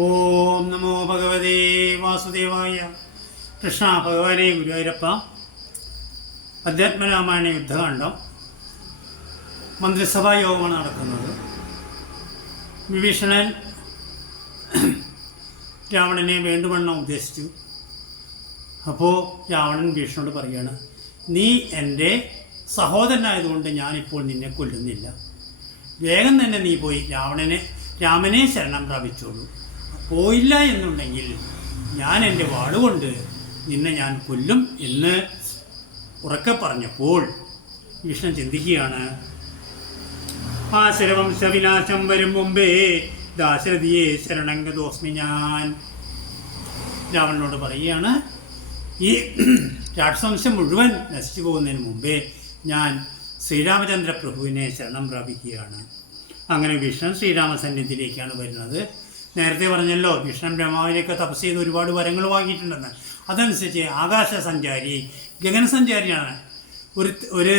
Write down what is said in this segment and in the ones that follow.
ഓം നമോ ഭഗവതേ വാസുദേവായ. കൃഷ്ണ ഭഗവാനെ ഗുരുവായൂരപ്പ. അധ്യാത്മരാമായണ യുദ്ധകാന്ഡം മന്ത്രിസഭാ യോഗമാണ് നടക്കുന്നത്. വിഭീഷണൻ രാവണനെ വേണ്ടുവണ്ണം ഉദ്ദേശിച്ചു. അപ്പോൾ രാവണൻ ഭീഷണനോട് പറയുകയാണ്, നീ എൻ്റെ സഹോദരനായതുകൊണ്ട് ഞാനിപ്പോൾ നിന്നെ കൊല്ലുന്നില്ല. വേഗം തന്നെ നീ പോയി രാമനെ ശരണം പ്രാപിച്ചോളൂ. പോയില്ല എന്നുണ്ടെങ്കിൽ ഞാൻ എൻ്റെ വാളുകൊണ്ട് നിന്നെ ഞാൻ കൊല്ലും എന്ന് ഉറക്കെ പറഞ്ഞപ്പോൾ ഭീഷണൻ ചിന്തിക്കുകയാണ്, ആശരവംശവിനാശം വരും മുമ്പേ ദാശരഥിയെ ശരണംഗതോസ്മി. ഞാൻ രാവണനോട് പറയുകയാണ്, ഈ രാക്ഷസവംശം മുഴുവൻ നശിച്ചു പോകുന്നതിന് മുമ്പേ ഞാൻ ശ്രീരാമചന്ദ്ര പ്രഭുവിനെ ശരണം പ്രാപിക്കുകയാണ്. അങ്ങനെ ഭീഷ്ണൻ ശ്രീരാമസന്നിധിയിലേക്കാണ് വരുന്നത്. നേരത്തെ പറഞ്ഞല്ലോ, ഭീഷ്ണൻ ബ്രഹ്മാവിനെയൊക്കെ തപസ് ചെയ്ത് ഒരുപാട് വരങ്ങൾ വാങ്ങിയിട്ടുണ്ടെന്ന്. അതനുസരിച്ച് ആകാശസഞ്ചാരി, ഗഗനസഞ്ചാരിയാണ്. ഒരു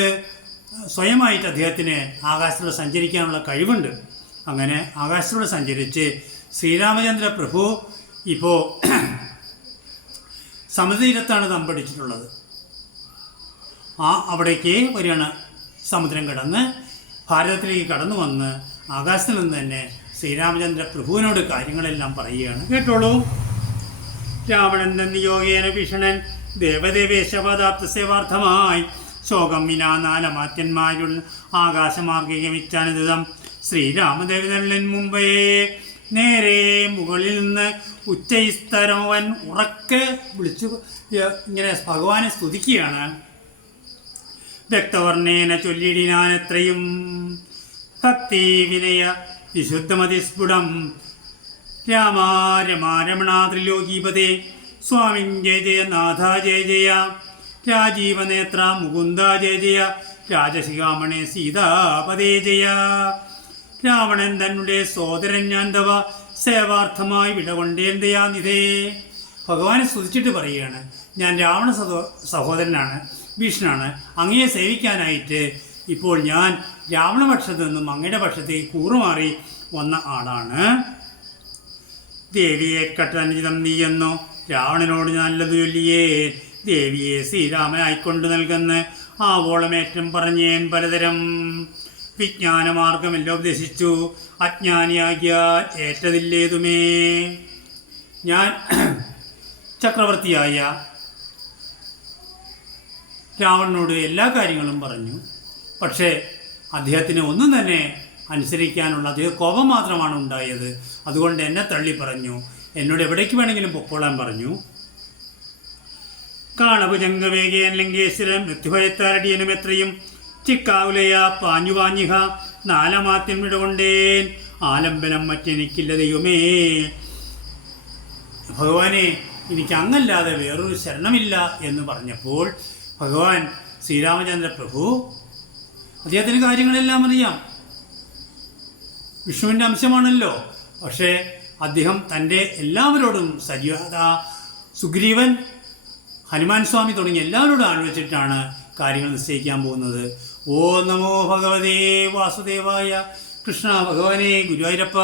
സ്വയമായിട്ട് അദ്ദേഹത്തിന് ആകാശത്തിലൂടെ സഞ്ചരിക്കാനുള്ള കഴിവുണ്ട്. അങ്ങനെ ആകാശത്തിലൂടെ സഞ്ചരിച്ച് ശ്രീരാമചന്ദ്ര പ്രഭു ഇപ്പോൾ സമുദ്രതീരത്താണ് തമ്പടിച്ചിട്ടുള്ളത്. അവിടേക്ക് വരികയാണ്. സമുദ്രം കടന്ന് ഭാരതത്തിലേക്ക് കടന്നു വന്ന് ആകാശത്തിൽ നിന്ന് തന്നെ ശ്രീരാമചന്ദ്ര പ്രഭുവിനോട് കാര്യങ്ങളെല്ലാം പറയുകയാണ്. കേട്ടോളൂ. രാവണൻ നിയോഗേന ഭീഷണൻ ദേവദേവേശപദാപ്ത സേവാർത്ഥമായി ശോകം വിനാ നാലമാത്യന്മാരുള്ള ആകാശമാർഗമിച്ചാനുദിതം ശ്രീരാമദേവതൻ മുമ്പേ നേരെ മുകളിൽ നിന്ന് ഉച്ചൈസ്തരവൻ ഉറക്കെ വിളിച്ചു ഇങ്ങനെ ഭഗവാനെ സ്തുതിക്കുകയാണ്. വ്യക്തവർണ്ണേന ചൊല്ലിടിനാനെത്രയും ഭക്തി വിനയ വിശുദ്ധമതിസ്ഫുടം രാമ രമാരമണാ ത്രിലോകീപതേ സ്വാമിൻ ജയ ജയ നാഥ ജയ ജയ രാജീവനേത്ര മുകുന്ദ ജയ ജയ രാജശിഖാമണേ സീതാപതേ ജയ. രാവണൻ തന്നെ സോദരൻ ഞാൻ തവ സേവാർത്ഥമായി വിടകൊണ്ടേൻ ദയാനിധേ. ഭഗവാനെ സ്തുതിച്ചിട്ട് പറയുകയാണ്, ഞാൻ രാവണ സഹോദരനാണ്, ഭീഷണനാണ്. അങ്ങയെ സേവിക്കാനായിട്ട് ഇപ്പോൾ ഞാൻ രാവണപക്ഷത്ത് നിന്നും അങ്ങയുടെ പക്ഷത്തേക്ക് കൂറുമാറി വന്ന ആളാണ്. ദേവിയെ കട്ടനുചിതം നീയെന്നോ രാവണനോട് നല്ലത് ചൊല്ലിയേ ദേവിയെ ശ്രീരാമനായിക്കൊണ്ട് നൽകുന്ന ആവോളമേറ്റം പറഞ്ഞേൻ പലതരം വിജ്ഞാനമാർഗമെല്ലാം ഉപദേശിച്ചു. അജ്ഞാനിയാകിയാൽ ഏറ്റതില്ലേതുമേ. ഞാൻ ചക്രവർത്തിയായ രാവണനോട് എല്ലാ കാര്യങ്ങളും പറഞ്ഞു. പക്ഷേ അദ്ദേഹത്തിന് ഒന്നും തന്നെ അനുസരിക്കാനുള്ള കോപം മാത്രമാണ് ഉണ്ടായത്. അതുകൊണ്ട് എന്നെ തള്ളി പറഞ്ഞു. എന്നോട് എവിടേക്ക് വേണമെങ്കിലും പൊക്കോളാൻ പറഞ്ഞു. കാളഭുജംഗവേഗേൻ ലങ്കേശ്വരൻ മൃത്യുഭയത്താരടിയനും എത്രയും ചിക്കാവുലയ പാഞ്ഞുവാഞ്ഞിഹ നാലമാത്യം വിടകൊണ്ടേൻ ആലംബനം മറ്റെനിക്കില്ല ദൈവമേ. ഭഗവാനെ, എനിക്ക് അങ്ങല്ലാതെ വേറൊരു ശരണമില്ല എന്ന് പറഞ്ഞപ്പോൾ ഭഗവാൻ ശ്രീരാമചന്ദ്ര പ്രഭു, അദ്ദേഹത്തിന് കാര്യങ്ങളെല്ലാം അറിയാം, വിഷ്ണുവിൻ്റെ അംശമാണല്ലോ. പക്ഷേ അദ്ദേഹം തൻ്റെ എല്ലാവരോടും സുഗ്രീവൻ, ഹനുമാൻ സ്വാമി തുടങ്ങിയ എല്ലാവരോടും ആലോചിച്ചിട്ടാണ് കാര്യങ്ങൾ നിശ്ചയിക്കാൻ പോകുന്നത്. ഓം നമോ ഭഗവതേ വാസുദേവായ. കൃഷ്ണ ഭഗവാനെ ഗുരുവായൂരപ്പ.